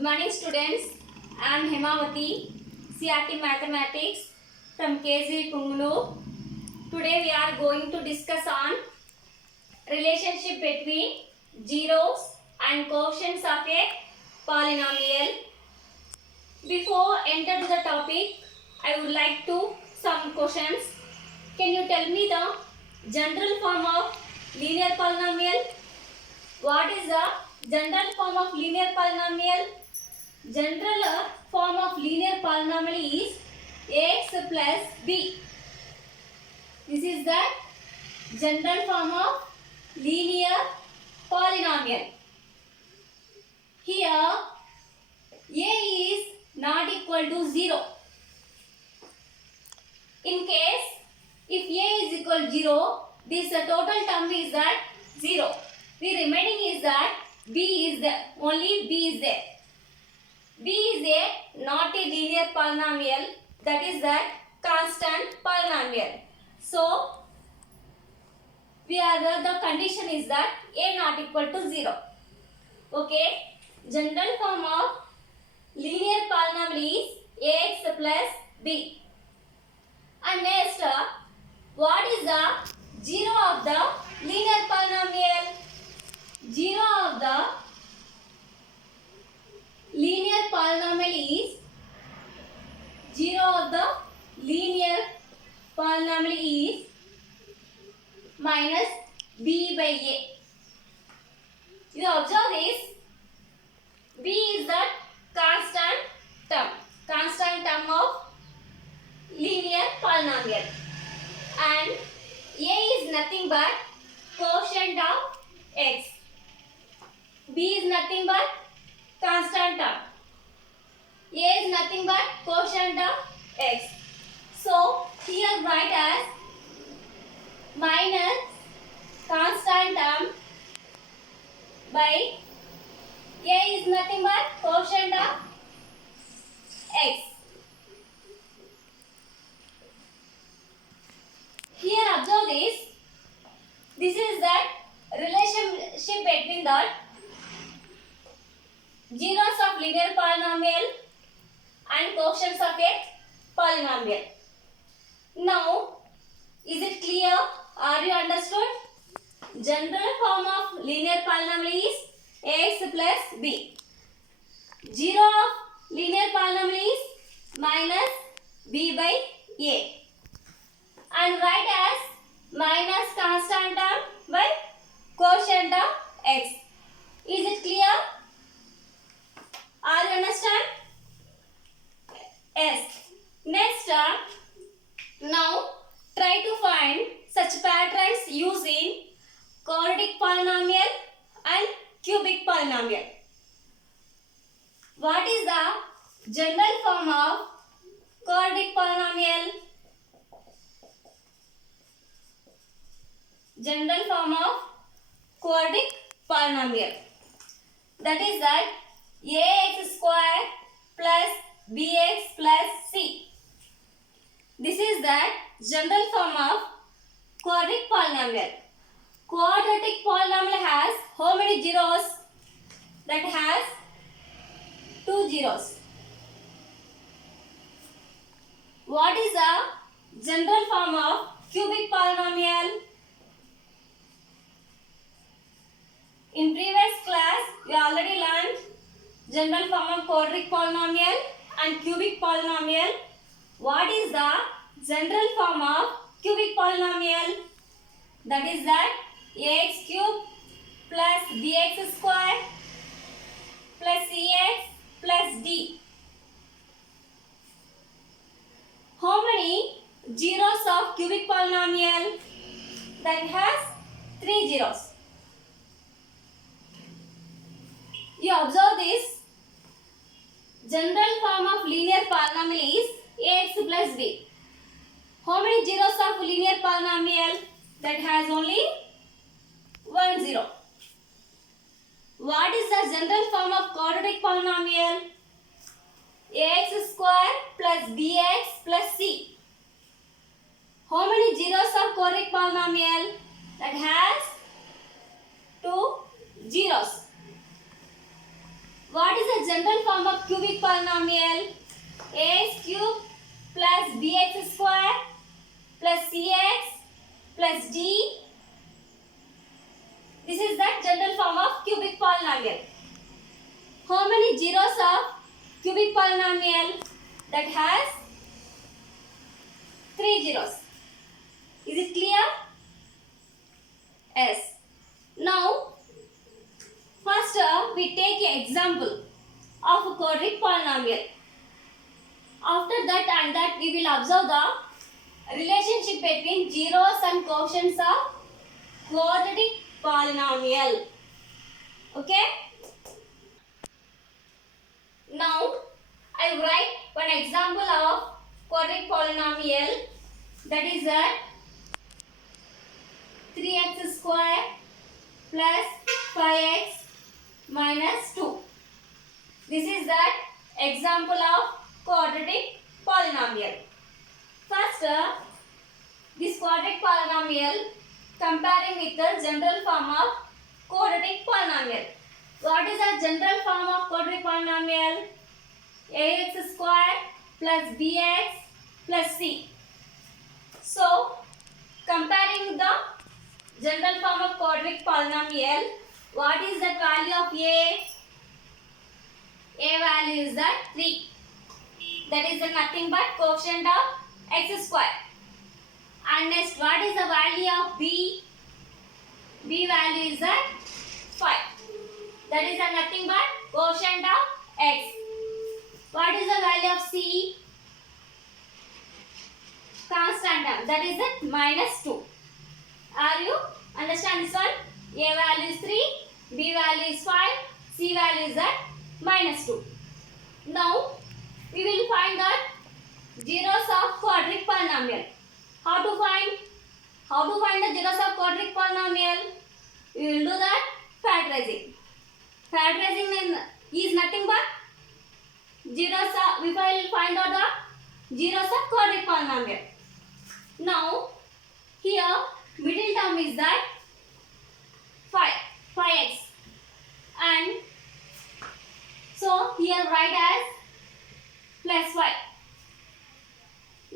Good morning students. I am Hemavati, CRT Mathematics from KZ Pungalur. Today we are going to discuss on relationship between zeros and coefficients of a polynomial. Before enter to the topic, I would like to some questions. Can you tell me the general form of linear polynomial? What is the general form of linear polynomial? General form of linear polynomial is ax plus b. This is the general form of linear polynomial. Here a is not equal to 0. In case if a is equal to 0, this total term is that 0. The remaining is that b is there. Only b is there. B is a not a linear polynomial, that is that constant polynomial. So the condition is that a not equal to 0. Okay. General form of linear polynomial is ax plus b. And next, what is the zero of the linear polynomial? Zero of the linear polynomial is minus b by a. You observe this. B is the constant term of linear polynomial, and a is nothing but quotient of x. B is nothing but constant term. A is nothing but quotient of x. So here write as minus constant term by a is nothing but quotient of x. Here observe this. This is that relationship between the zeros of linear polynomial and coefficients of a polynomial. Now, is it clear? Are you understood? General form of linear polynomial is ax plus b. Zero of linear polynomial is minus b by a. And write as minus constant term by quotient of x. Is it clear? Are you understand? Yes. Next, now try to find such patterns using quadratic polynomial and cubic polynomial. What is the general form of quadratic polynomial? General form of quadratic polynomial, that is that ax square plus bx plus c. This is that general form of quadratic polynomial. Quadratic polynomial has how many zeros? That has 2 zeros. What is the general form of cubic polynomial? In previous class, we already learned general form of quadratic polynomial and cubic polynomial. What is the general form of cubic polynomial? That is that ax cube plus bx square plus cx plus d. How many zeros of cubic polynomial? That has 3 zeros. You observe this. General form of linear polynomial is ax plus b. How many zeros of linear polynomial? That has only 1 zero. What is the general form of quadratic polynomial? Ax square plus bx plus c. How many zeros of quadratic polynomial? That has 2 zeros. What is the general form of cubic polynomial? Ax cube plus bx square plus cx plus d. This is the general form of cubic polynomial. How many zeros of cubic polynomial? That has 3 zeros. Is it clear? Yes. Now, first we take an example of a quadratic polynomial. After that and that we will observe the relationship between zeros and quotients of quadratic polynomial. Okay? Now, I write one example of quadratic polynomial, that is that 3x square plus 5x minus 2. This is that example of quadratic polynomial. First, this quadratic polynomial comparing with the general form of quadratic polynomial. What is the general form of quadratic polynomial? Ax square plus bx plus c. So, comparing the general form of quadratic polynomial, what is the value of a? A value is that 3. That is nothing but quotient of x square. And next, what is the value of b? B value is that 5. That is nothing but quotient of x. What is the value of c? Constant term. That is it minus 2. Are you understand this one? A value is 3, b value is 5, c value is that minus 2. Now, we will find that zeros of quadratic polynomial. How to find? How to find the zeros of quadratic polynomial? We will do that factorizing. Factorizing is nothing but zeros of, we will find out the zeros of quadratic polynomial. Now, here middle term is that 5x, and so here write as plus 5.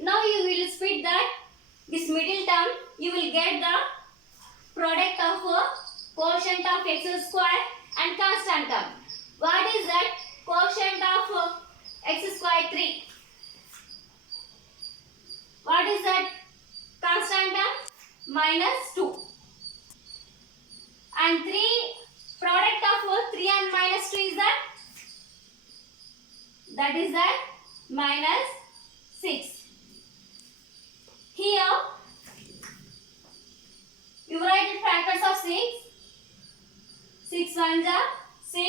Now you will split that this middle term, you will get the product of quotient of x square and constant term. What is that? Quotient of x square 3. What is that? Constant term minus 2. And 3 product of 3 and minus 2 is that is that minus 6. Here you write factors of 6. 6 ones are 6.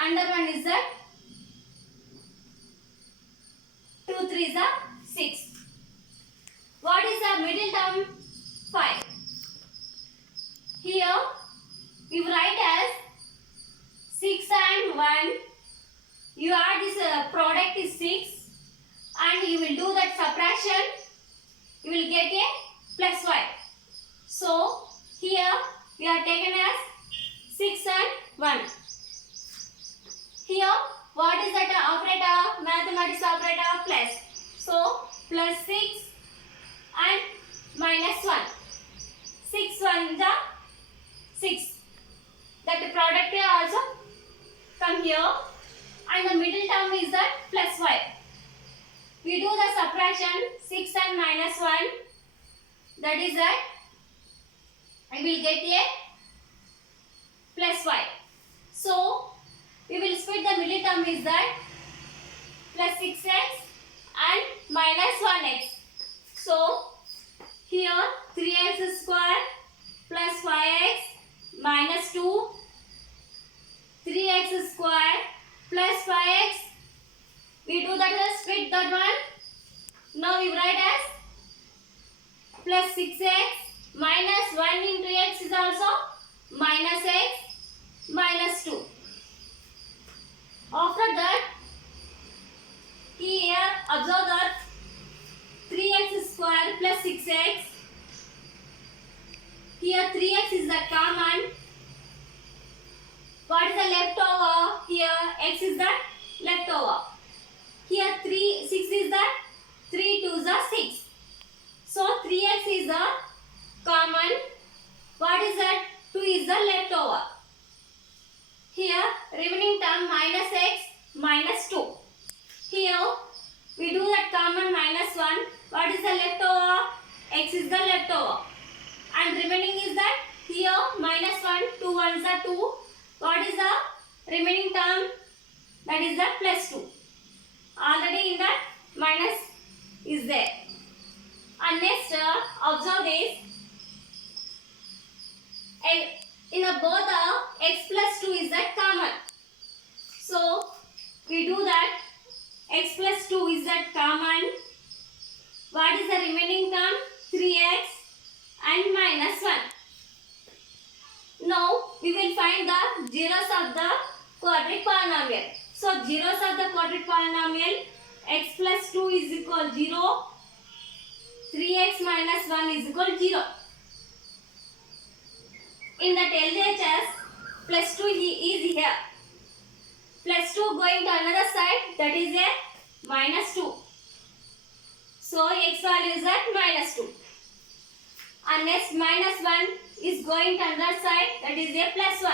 Under one is that 2 3s are 6. What is the middle term? 5. Here you write as 6 and 1. You add this product is 6 and you will do that subtraction. You will get a plus 5. So, here we are taken as 6 and 1. Here, what is that operator? Mathematics operator plus. So, plus 6 and minus 1. 6 ones are 6. That the product will also come here. And the middle term is that plus 5. We do the subtraction 6 and minus 1. That is that I will get a plus 5. So, we will split the middle term is that plus 6x and minus 1x. So, here 3x square plus 5x minus 2. 3x square plus 5x. We do that as split that one. Now we write as plus 6x minus 1 into x is also minus x minus 2. After that, here observe that 3x square plus 6x. Here 3x is the common. What is the leftover? Here x is the leftover. Here 6 is the 3 2s are 6. So 3x is the common. What is that? 2 is the leftover. Here remaining term minus x minus 2. Here we do that common minus 1. What is the leftover? X is the leftover. And remaining is that here minus 1, 2 ones are 2. What is the remaining term? That is the plus 2. Already in that minus is there. And next observe this. In the both x plus 2 is that common. So we do that x plus 2 is that common. What is the remaining term? 3x and minus 1. Now we will find the zeros of the quadratic polynomial. So zeros of the quadratic polynomial, x plus 2 is equal 0, 3x minus 1 is equal 0. In that LHS, plus 2 is here. Plus 2 going to another side, that is a minus 2. So x value is at minus 2. And next minus 1 is going to another side, that is a plus 1.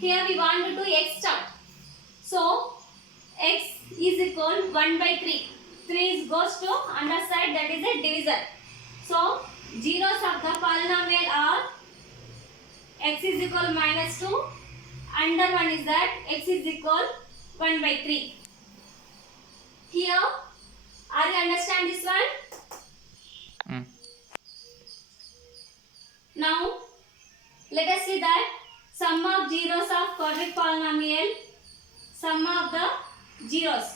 Here we want to do x term. So x is equal 1 by 3. 3 goes to underside, that is a divisor. So zeros of the polynomial are x is equal minus 2. Under 1 is that x is equal 1 by 3. Here, are you understand this one? Now, let us see that sum of zeros of quadratic polynomial. Sum of the zeros.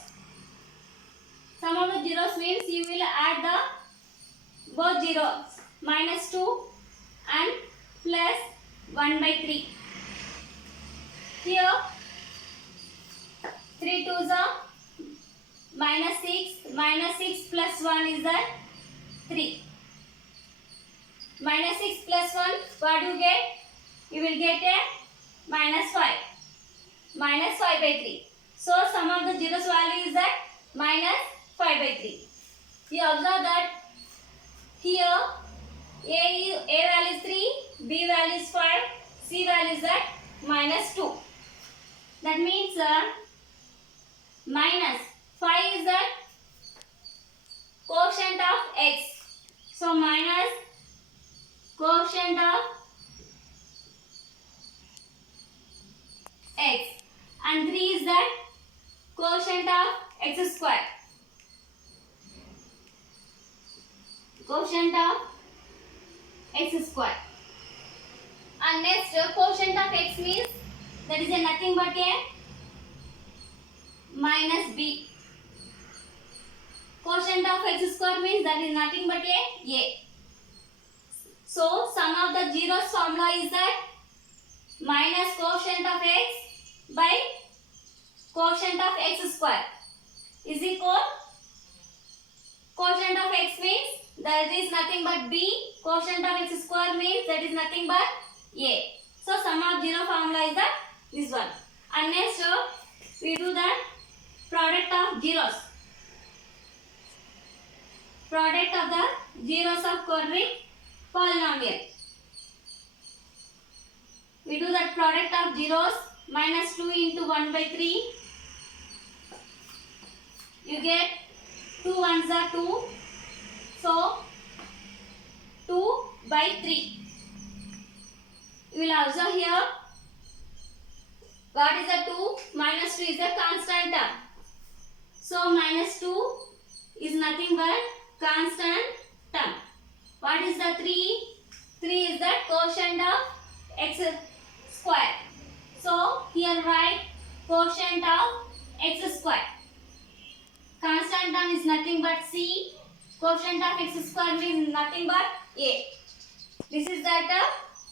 Sum of the zeros means you will add the both zeros, minus 2 and plus 1 by 3. Here 3 2s are minus 6 plus 1 is that 3. Minus 6 plus 1, what do you get? You will get a minus 5. Minus 5 by 3. So sum of the zeros value is that minus 5 by 3. You observe that here A value is 3, B value is 5, C value is that minus 2. That means minus 5 is the quotient of x. So minus quotient of x. And 3 is the quotient of x square. Quotient of x square. And next quotient of x means that is a nothing but a minus b. Quotient of x square means that is nothing but a. So sum of the zeros formula is that minus quotient of x by quotient of x square is equal quotient of x means that is nothing but b. Quotient of x square means that is nothing but a. So sum of zero formula is that this one. And next we do the product of zeros. Product of the zeros of quadratic polynomial. We do that product of zeros, minus 2 into 1 by 3. You get 2 ones are 2. So 2 by 3. You will observe here. What is the 2? Minus 2 is a constant term. So minus 2 is nothing but constant term. What is the 3? 3 is the quotient of x square. So here write quotient of x square. Constant term is nothing but c. Quotient of x square means nothing but a. This is the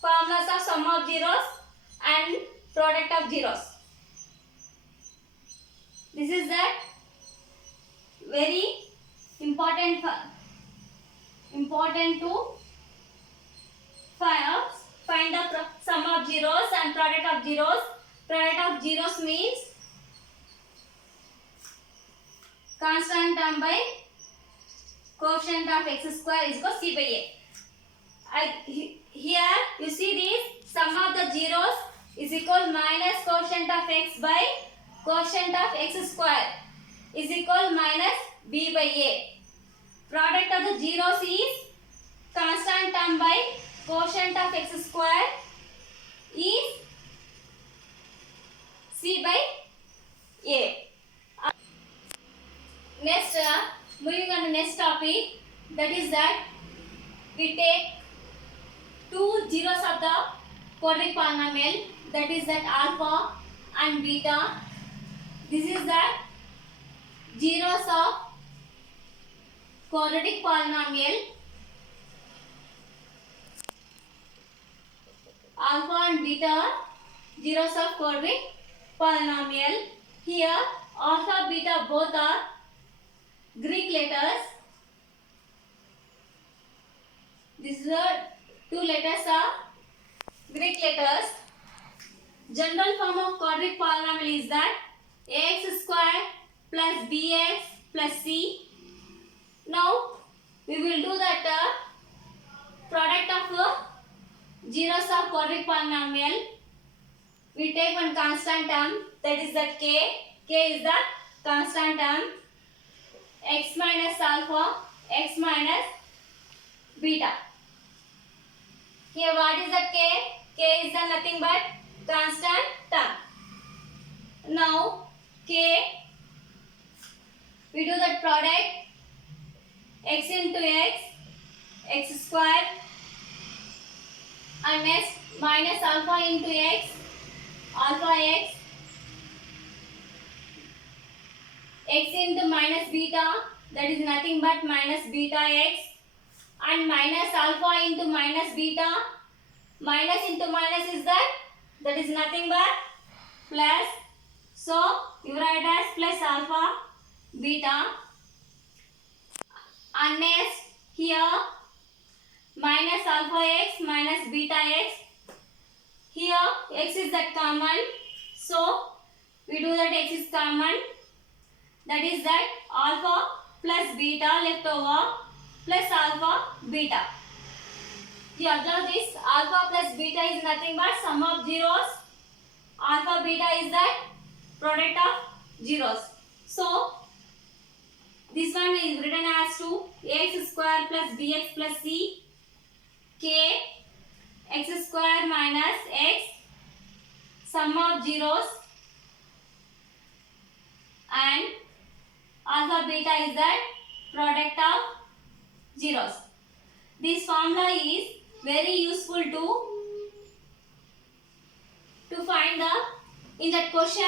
formulas of sum of zeros and product of zeros. This is the very important to find the sum of zeros and product of zeros. Product of zeros means constant term by coefficient of x square is equal to c by a. Here you see this sum of the zeros is equal minus quotient of x by quotient of x square is equal minus b by a. Product of the zeros is constant term by quotient of x square is c by a. Next, moving on to next topic, that is that we take two zeros of the quadratic polynomial, that is that alpha and beta. This is the zeros of quadratic polynomial, alpha and beta zeros of quadratic polynomial. Here alpha beta both are Greek letters. These are two letters are Greek letters. General form of quadratic polynomial is that ax square plus bx plus c. Now we will do that product of zeros of quadratic polynomial. We take one constant term, that is that k. K is the constant term. X minus alpha, x minus beta. Here what is the k? K is the nothing but constant term. Now k, we do that product x into x, x square, and next minus alpha into x, alpha x, x into minus beta, that is nothing but minus beta x, and minus alpha into minus beta, minus into minus is that is nothing but plus. So you write as plus alpha beta, and next here minus alpha x minus beta x. Here x is that common, so we do that x is common, that is that alpha plus beta left over plus alpha beta. You observe this, alpha plus beta is nothing but sum of zeros, alpha beta is that product of zeros. So this one is written as to ax square plus bx plus c, k x square minus x, sum of zeros, and alpha beta is that product of zeros. This formula is very useful to find the, in that question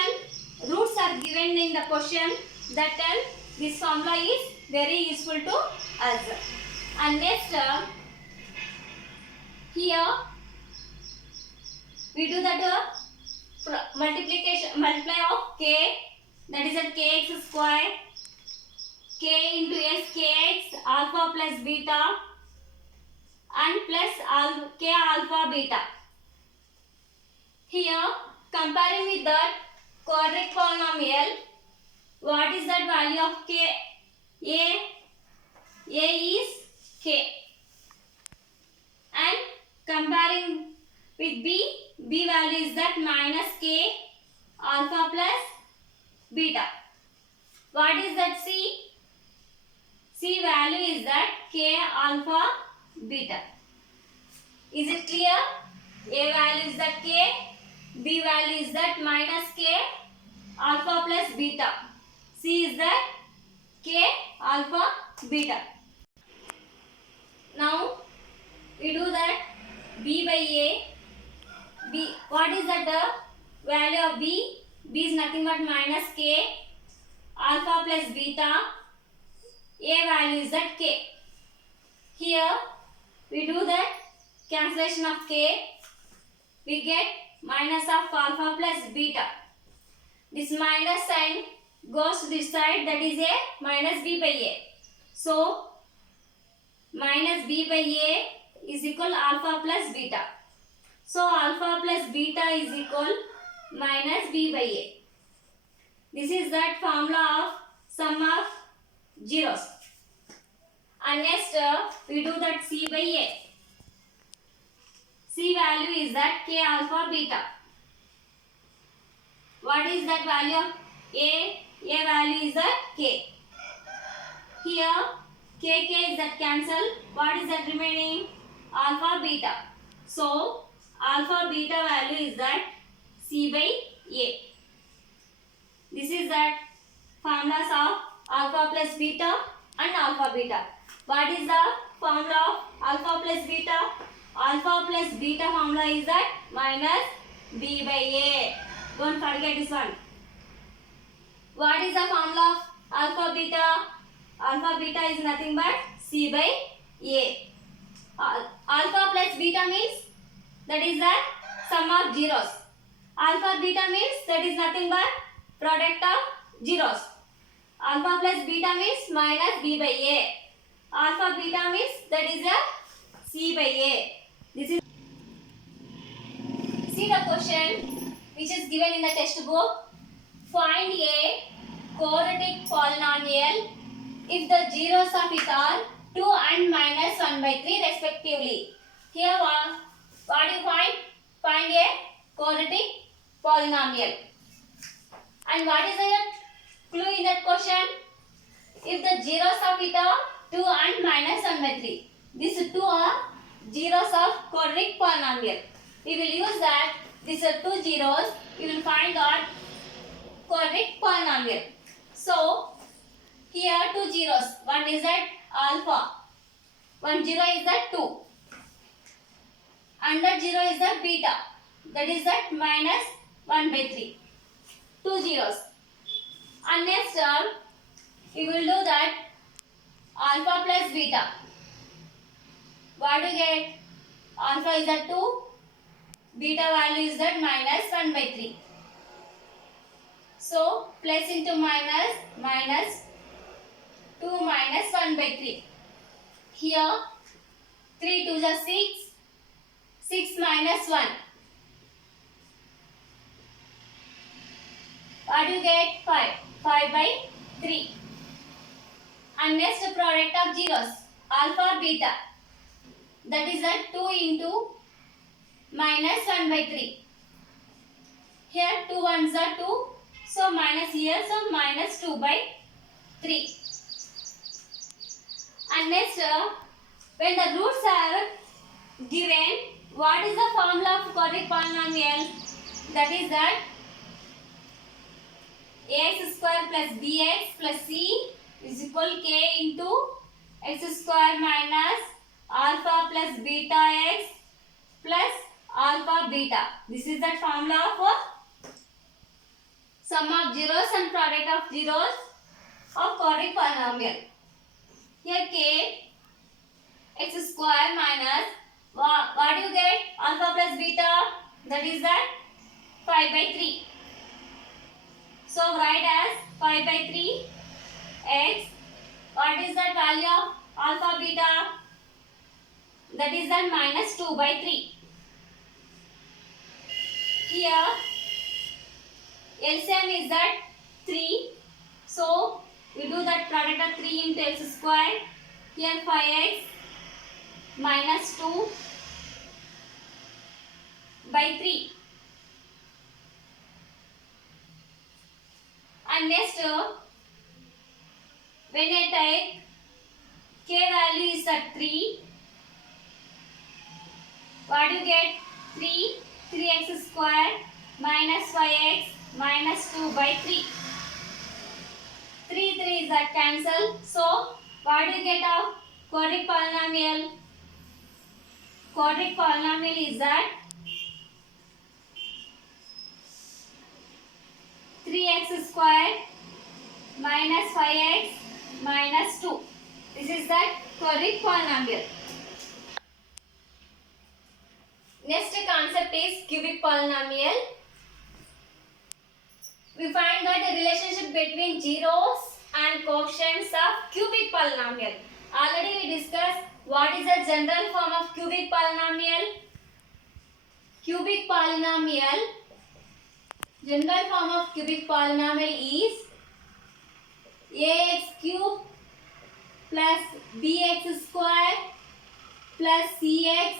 roots are given in the question, that time this formula is very useful to us. And next here we do that multiply of k, that is a kx square, k into s kx alpha plus beta, and plus k alpha beta. Here comparing with that quadratic polynomial, what is that value of k? A is k, and comparing with b value is that minus k alpha plus beta. What is that c? C value is that k alpha beta. Is it clear? A value is that k, b value is that minus k alpha plus beta, c is that k alpha beta. Now we do that b by a. B, what is that the value of b? B is nothing but minus k alpha plus beta. A value is that k. Here we do that cancellation of k, we get minus of alpha plus beta. This minus sign goes to this side, that is a minus b by a. So minus b by a is equal alpha plus beta. So alpha plus beta is equal minus b by a. This is that formula of sum of zeros. And next we do that C by A. C value is that K alpha beta. What is that value of A? A value is that K. Here K is that cancel. What is that remaining? Alpha beta. So alpha beta value is that C by A. This is that formulas of alpha plus beta and alpha beta. What is the formula of alpha plus beta? Alpha plus beta formula is that minus B by A. Don't forget this one. What is the formula of alpha beta? Alpha beta is nothing but C by A. Alpha plus beta means that is the sum of zeros. Alpha beta means that is nothing but product of zeros. Alpha plus beta means minus B by A. Alpha beta means that is a C by A. This is see the question which is given in the textbook. Find a quadratic polynomial if the zeros of it are 2 and minus 1 by 3 respectively. Here what do you find? Find a quadratic polynomial. And what is the clue in that question? If the zeros of it are 2 and minus 1 by 3. These two are zeros of quadratic polynomial. We will use that. These are two zeros. We will find that quadratic polynomial. So here two zeros. One is that alpha. 1 0 is that 2. And that 0 is that beta. That is that minus 1 by 3. Two zeros. And next we will do that alpha plus beta. What do you get? Alpha is that 2. Beta value is that minus 1 by 3. So plus into minus, minus 2 minus 1 by 3. Here 3 2 is 6. 6 minus 1. What do you get? 5. 5 by 3. And next product of zeros. Alpha beta. That is that 2 into minus 1 by 3. Here 2 ones are 2. So minus here. So minus 2 by 3. And next when the roots are given, what is the formula of quadratic polynomial? That is that ax square plus bx plus c is equal k into x square minus alpha plus beta x plus alpha beta. This is the formula of sum of zeros and product of zeros of quadratic polynomial. Here k x square minus what do you get? Alpha plus beta, that is that 5 by 3. So write as 5 by 3 x. What is that value of alpha beta? That is that minus 2 by 3. Here LCM is that 3. So we do that product of 3 into x square. Here 5x minus 2 by 3. And next when I take k value is at 3, what do you get? 3x square minus 5x minus 2 by 3. 3 is that cancel. So what do you get of quadratic polynomial? Quadratic polynomial is that 3x square minus 5x minus 2. This is that quadratic polynomial. Next concept is cubic polynomial. We find that the relationship between zeros and coefficients of cubic polynomial. Already we discussed what is the general form of cubic polynomial. Cubic polynomial, general form of cubic polynomial is ax cube plus bx square plus cx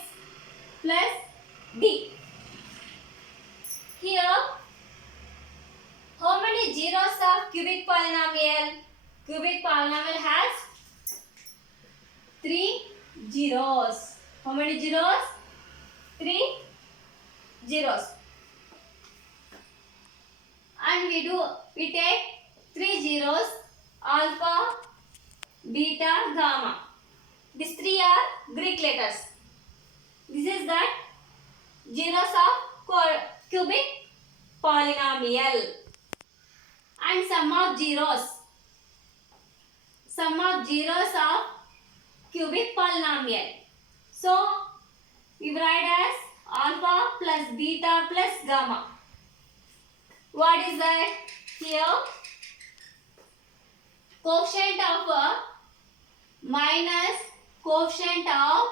plus d. Here, how many zeros of cubic polynomial? Cubic polynomial has 3 zeros. How many zeros? 3 zeros. And we take 3 zeros, alpha, beta, gamma. These 3 are Greek letters. This is that zeros of cubic polynomial. And sum of zeros of cubic polynomial. So we write as alpha plus beta plus gamma. What is that? Here, coefficient of minus coefficient of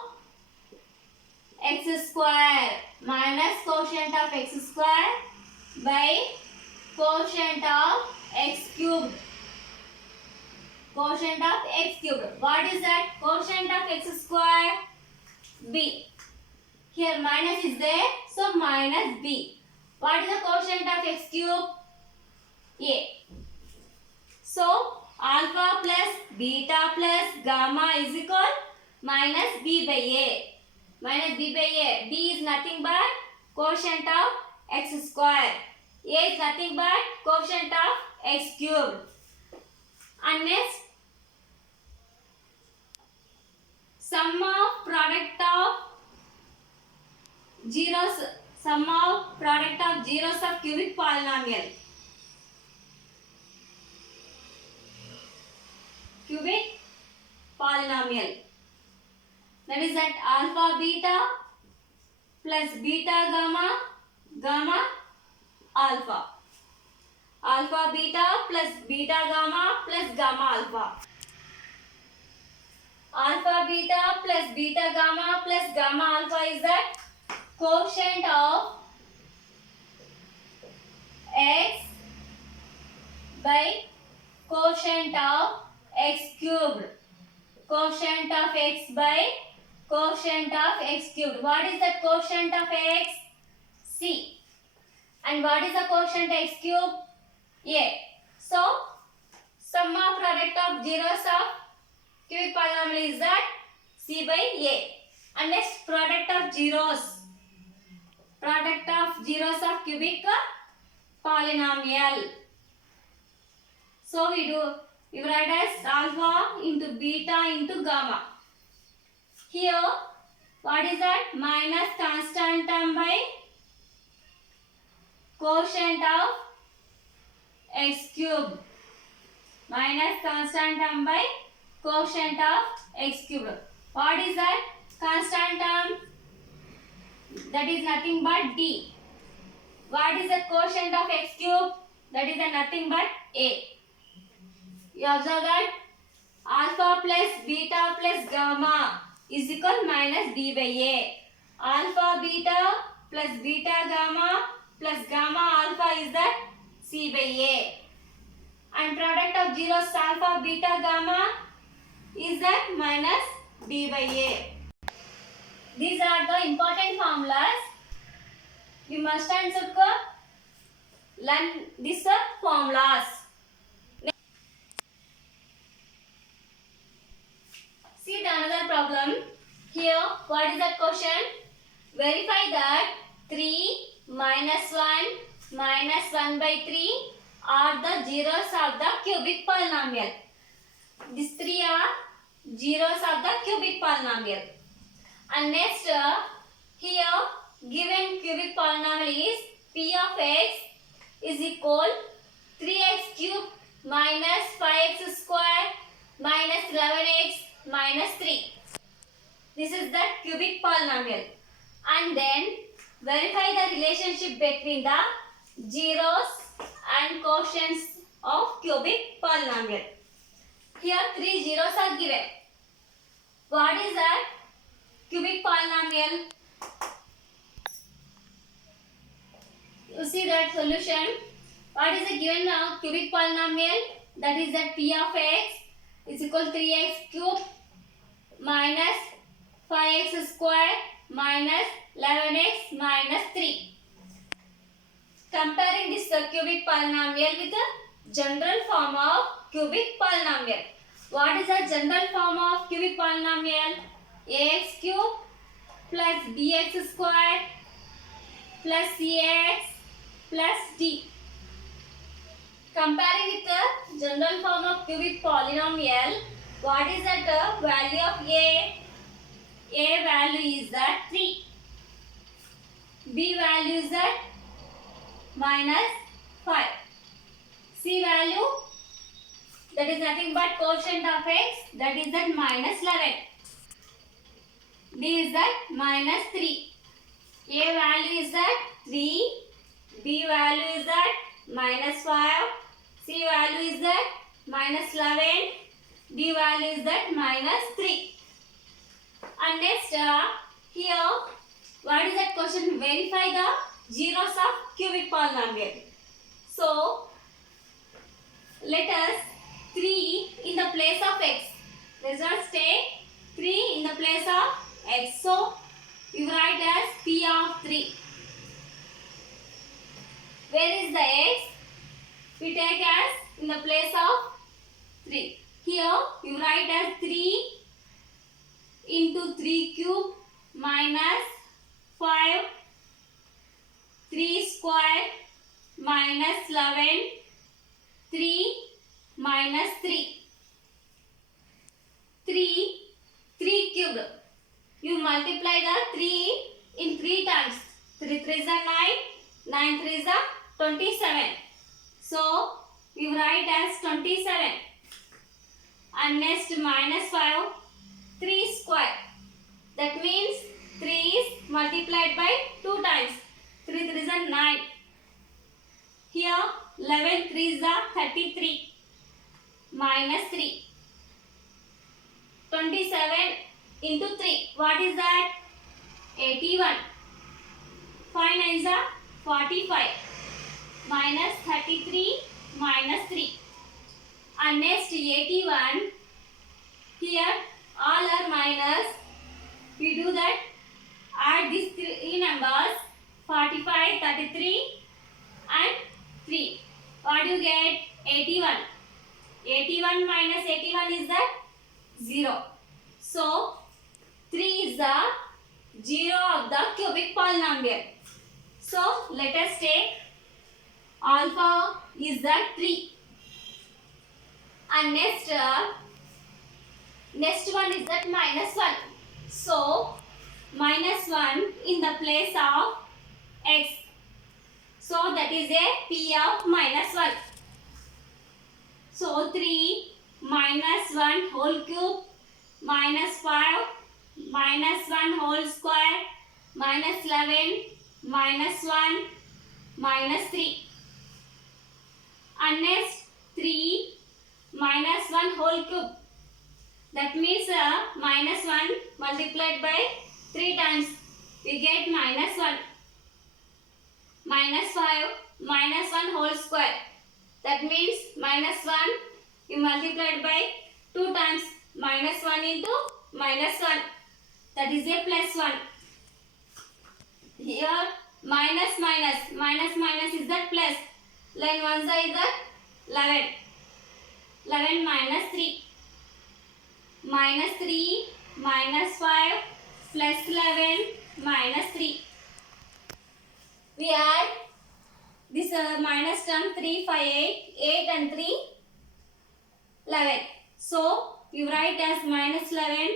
x square minus coefficient of x square by quotient of x cubed. Quotient of x cubed. What is that? Quotient of x square b. Here minus is there, so minus b. What is the quotient of x cube? A. So alpha plus beta plus gamma is equal minus b by a. Minus b by a. B is nothing but quotient of x square. A is nothing but quotient of x cubed. And next, sum of product of zeros of cubic polynomial. Cubic polynomial. That is that alpha beta plus beta gamma, gamma alpha. Alpha beta plus beta gamma plus gamma alpha. Alpha beta plus beta gamma plus gamma alpha is that quotient of x by quotient of x cubed. Quotient of x by quotient of x cubed. What is the quotient of x? C. And what is the quotient x cube? A. So, sum of product of zeros of cubic polynomial is that C by A. And next, product of zeros. Product of zeros of cubic polynomial. So we write as alpha into beta into gamma. Here, what is that? Minus constant term by quotient of x cube. Minus constant term by quotient of x cube. What is that? Constant term? That is nothing but d. What is the quotient of x cube? That is nothing but a. You observe that alpha plus beta plus gamma is equal minus b by a. Alpha beta plus beta gamma plus gamma alpha is that c by a. And product of zeros alpha beta gamma is that minus b by a. These are the important formulas. You must and should learn these formulas. See the another problem. Here, what is that question? Verify that 3 minus 1 minus 1 by 3 are the zeros of the cubic polynomial. These 3 are zeros of the cubic polynomial. And next, here given cubic polynomial is p of x is equal 3x cube minus 5x square minus 11x minus 3. This is the cubic polynomial. And then verify the relationship between the zeros and quotients of cubic polynomial. Here 3 zeros are given. What is that? Cubic polynomial. You see that solution. What is the given cubic polynomial? That is that p of x. is equal to 3x cube minus 5x square minus 11x minus 3. Comparing this cubic polynomial with the general form of cubic polynomial. What is the general form of cubic polynomial? Ax cube plus bx square plus cx plus d. Comparing with the general form of cubic polynomial, what is that value of a? A value is that 3. B value is that minus 5. C value, that is nothing but quotient of x, that is that minus 11. D is that minus 3. A value is that 3. B value is that minus 5. C value is that minus 11. D value is that minus 3. And next here, what is that question? Verify the zeros of cubic polynomial. So let us 3 in the place of x. Let us take 3 in the place of x. So you write as P of 3. Where is the x? We take as in the place of 3. Here you write as 3 into 3 cube minus 5, 3 square minus 11, 3 minus 3. 3 cubed. You multiply the 3 in 3 times. 3 3 is 9, 9 3 is 27. So we write as 27. And next minus 5, 3 square. That means 3 is multiplied by 2 times. 3 3 is 9. Here 11 3 is 33. Minus 3. 27 into 3. What is that? 81. 5 9 is 45. Minus 33 minus 3. And next 81. Here all are minus. We do that. Add these three numbers. 45, 33 and 3. What do you get? 81. 81 minus 81 is that 0. So 3 is the 0 of the cubic polynomial. So let us take alpha is that 3. And next one is that minus 1. So minus 1 in the place of x. So that is a P of minus 1. So 3 minus 1 whole cube minus 5 minus 1 whole square minus 11 minus 1 minus 3. And next 3 minus 1 whole cube. That means minus 1 multiplied by 3 times. We get minus 1. Minus 5 minus 1 whole square. That means minus 1 you multiplied by 2 times. Minus 1 into minus 1. That is a plus 1. Here minus minus. Minus minus is that plus. Line 1 side is that 11. 11 minus 3. Minus 3 minus 5 plus 11 minus 3. We add this minus term 3, 5, 8. 8 and 3, 11. So you write as minus 11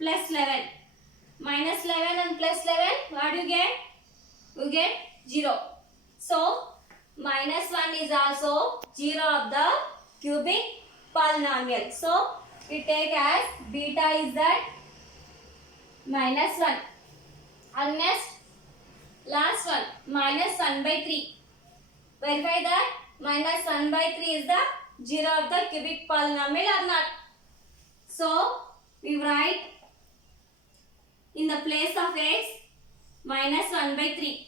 plus 11. Minus 11 and plus 11, what do you get? You get 0. So minus 1 is also 0 of the cubic polynomial. So we take as beta is that minus 1. And next last one minus 1 by 3. Verify that minus 1 by 3 is the 0 of the cubic polynomial or not. So we write in the place of x minus 1 by 3.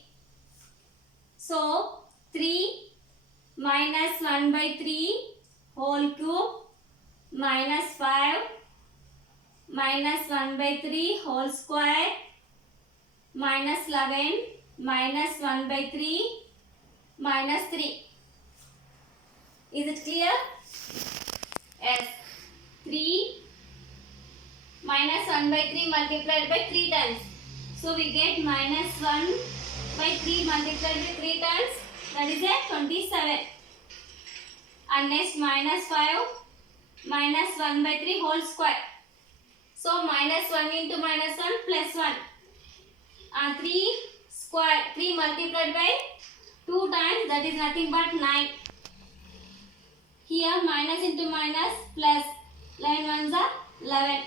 So 3 minus 1 by 3 whole cube minus 5 minus 1 by 3 whole square minus 11 minus 1 by 3 minus 3. Is it clear? Yes. 3 minus 1 by 3 multiplied by 3 times. So we get minus 1 by 3 multiplied by 3 times, that is a 27. And next minus 5 minus 1 by 3 whole square. So minus 1 into minus 1 plus 1. And 3 square, 3 multiplied by 2 times, that is nothing but 9. Here minus into minus plus 11 ones are 11.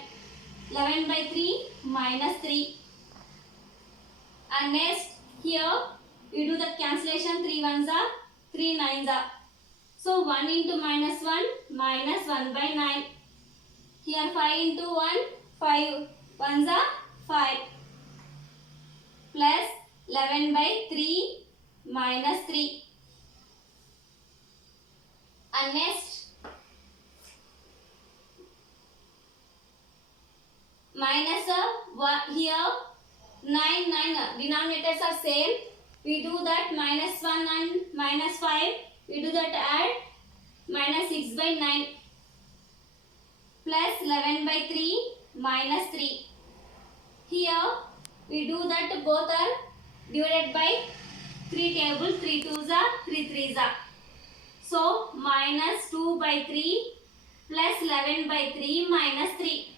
11 by 3 minus 3. And next here you do the cancellation, 3 ones are 3 nines are. So 1 into minus 1 minus 1 by 9. Here 5 into 1, 5 ones are 5 plus 11 by 3 minus 3. And next minus here 9 denominators are same. We do that minus 1 and minus 5. We do that add minus 6 by 9 plus 11 by 3 minus 3. Here we do that both are divided by 3 table. 3 twos are 3 threes are. So minus 2 by 3 plus 11 by 3 minus 3.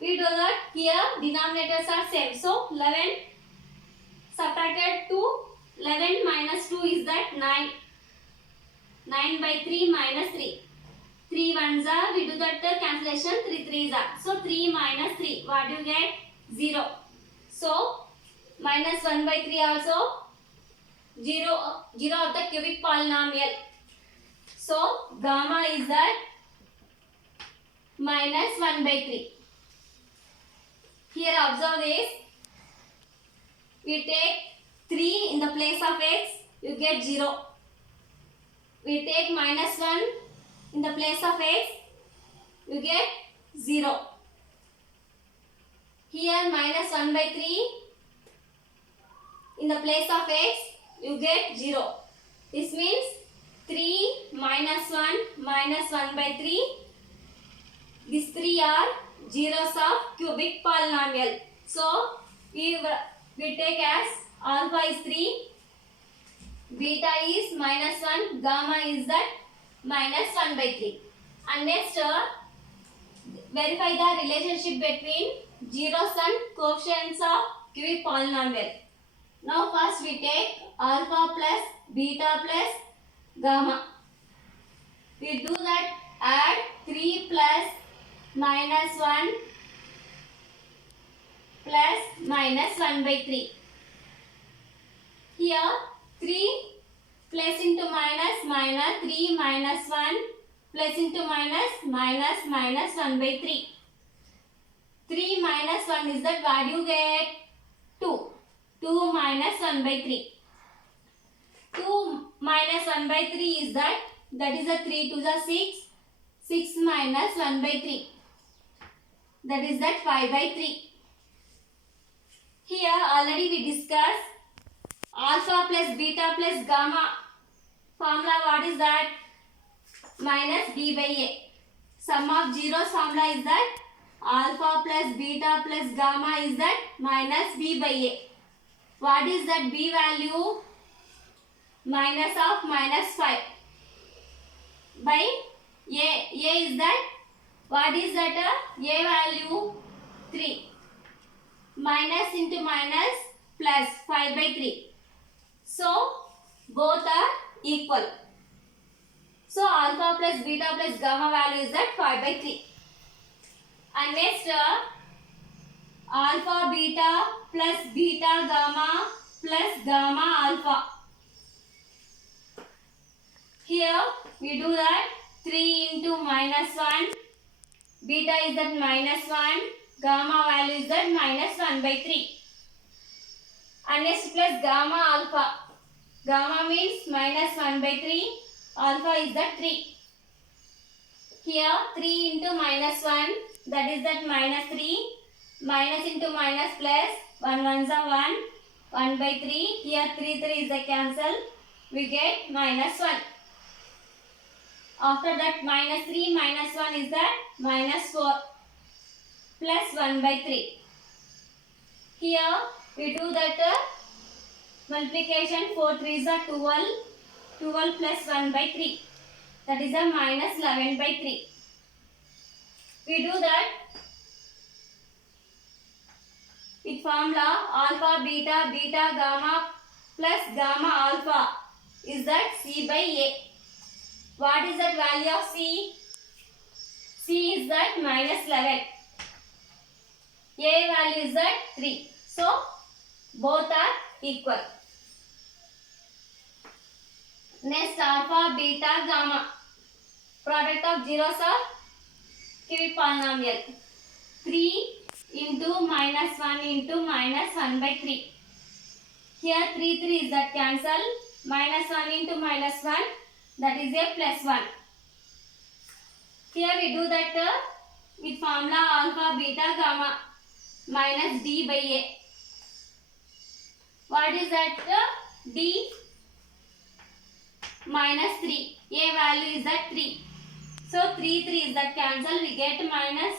We do that here denominators are same. So 11 subtracted 2, 11 minus 2 is that 9. 9 by 3 minus 3. 3 ones are, we do that cancellation, 3 threes are. So 3 minus 3, what do you get? 0. So minus 1 by 3 also 0 of the cubic polynomial. So gamma is that minus 1 by 3. Here observe this. We take 3 in the place of x, you get 0. We take minus 1 in the place of x, you get 0. Here minus 1 by 3 in the place of x, you get 0. This means 3 minus 1 by 3. These 3 are zeros of cubic polynomial. So we take as alpha is 3, beta is minus 1, gamma is that minus 1 by 3. And next verify the relationship between zeros and coefficients of cubic polynomial. Now first we take alpha plus beta plus gamma. We do that, add 3 plus minus 1 plus minus 1 by 3. Here 3 plus into minus, minus 3 minus 1 plus into minus, minus minus 1 by 3. 3 minus 1 is that, what do you get? 2. 2 minus 1 by 3. 2 minus 1 by 3 is that is a 3 to the 6. 6 minus 1 by 3. That is that 5 by 3. Here already we discussed alpha plus beta plus gamma. Formula what is that? Minus b by a. Sum of zeros formula is that alpha plus beta plus gamma is that minus b by a. What is that b value? Minus of minus 5 by a. A is that, what is that? A value 3. Minus into minus plus 5 by 3. So both are equal. So alpha plus beta plus gamma value is that 5 by 3. And next alpha beta plus beta gamma plus gamma alpha. Here we do that 3 into minus 1. Beta is that minus 1. Gamma value is that minus 1 by 3. And next plus gamma alpha. Gamma means minus 1 by 3. Alpha is that 3. Here 3 into minus 1, that is that minus 3, minus into minus plus, 1 ones are 1, 1 by 3, here 3 is the cancel, we get minus 1. After that minus 3 minus 1 is that minus 4 plus 1 by 3. Here we do that multiplication, 4 3s are 12, 12 plus 1 by 3, that is a minus 11 by 3. We do that with formula alpha beta beta gamma plus gamma alpha is that C by A. What is that value of C? C is that minus 11. A value is that 3. So both are equal. Next, alpha, beta, gamma. Product of zeros of cubic polynomial. 3 into minus 1 into minus 1 by 3. Here 3 is that cancel. Minus 1 into minus 1, that is a plus 1. Here we do that with formula alpha, beta, gamma minus d by a. What is that? D minus 3. A value is that 3. So 3 is that cancel. We get minus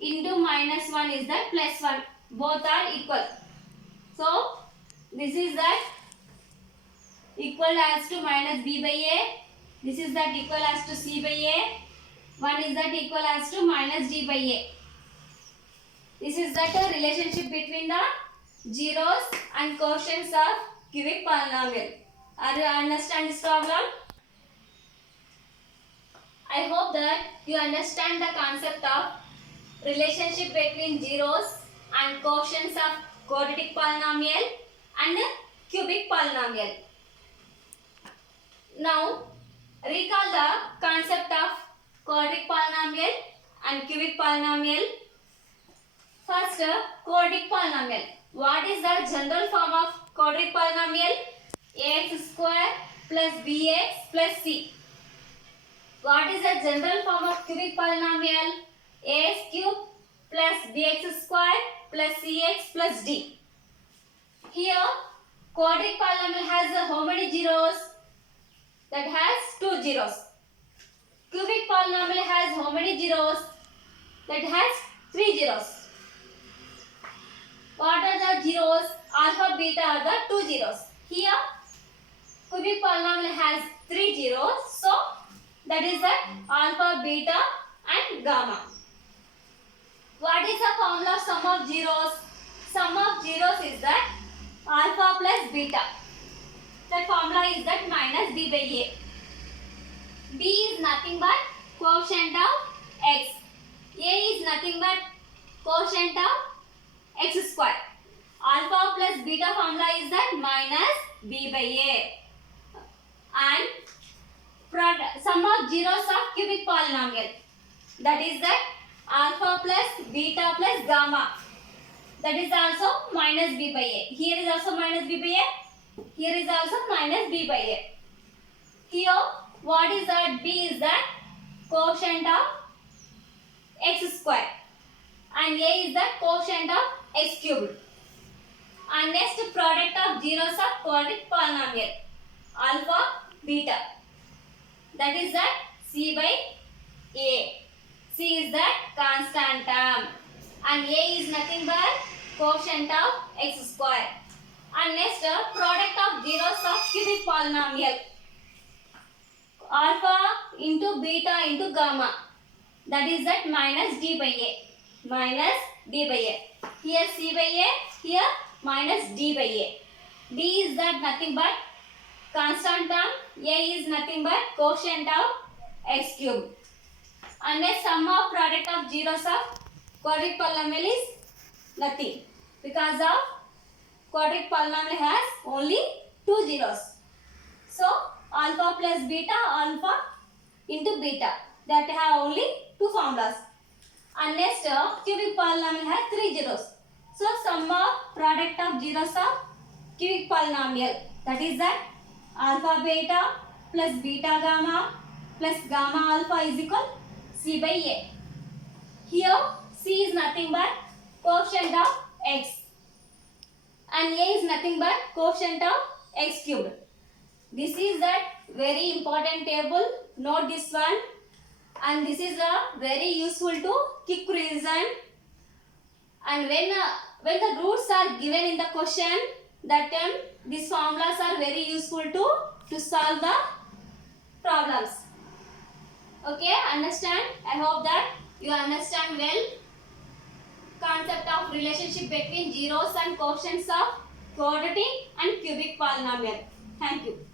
into minus 1 is that plus 1. Both are equal. So this is that equal as to minus b by a. This is that equal as to c by a. 1 is that equal as to minus d by a. This is that a relationship between the zeros and quotients of cubic polynomial. Are you understand this problem? I hope that you understand the concept of relationship between zeros and quotients of quadratic polynomial and cubic polynomial. Now recall the concept of quadratic polynomial and cubic polynomial. First, quadratic polynomial. What is the general form of quadratic polynomial? Ax square plus bx plus c. What is the general form of cubic polynomial? Ax cube plus bx square plus cx plus d. Here, quadratic polynomial has how many zeros? That has 2 zeros. Cubic polynomial has how many zeros? That has 3 zeros. What are the zeros? Alpha, beta are the 2 zeros. Here, cubic polynomial has 3 zeros. So, that is the alpha, beta and gamma. What is the formula of sum of zeros? Sum of zeros is that alpha plus beta. That formula is that minus b by a. B is nothing but quotient of x. A is nothing but quotient of x square. Alpha plus beta formula is that minus b by a. And sum of zeros of cubic polynomial. That is that alpha plus beta plus gamma. That is also minus b by a. Here is also minus b by a. Here is also minus b by a. Here what is that? B is that quotient of x square. And a is the quotient of x cubed. And next, product of zeros of quadratic polynomial. Alpha, beta. That is that c by a. C is that constant term. And a is nothing but quotient of x square. And next, product of zeros of cubic polynomial. Alpha into beta into gamma. That is that minus d by a. Minus d by a. Here c by a. Here minus d by a. D is that nothing but constant term. A is nothing but quotient of x cube. And the sum of product of zeros of quadratic polynomial is nothing. Because of quadratic polynomial has only 2 zeros. So alpha plus beta, alpha into beta. That have only 2 formulas. And next, cubic polynomial has 3 zeros. So sum of product of zeros of cubic polynomial. That is that alpha beta plus beta gamma plus gamma alpha is equal C by A. Here C is nothing but coefficient of x and A is nothing but coefficient of x cubed. This is that very important table. Note this one, and this is a very useful to quick revision. And when the roots are given in the question, that time these formulas are very useful to solve the problems. Okay, understand? I hope that you understand well concept of relationship between zeros and coefficients of quadratic and cubic polynomial. Thank you.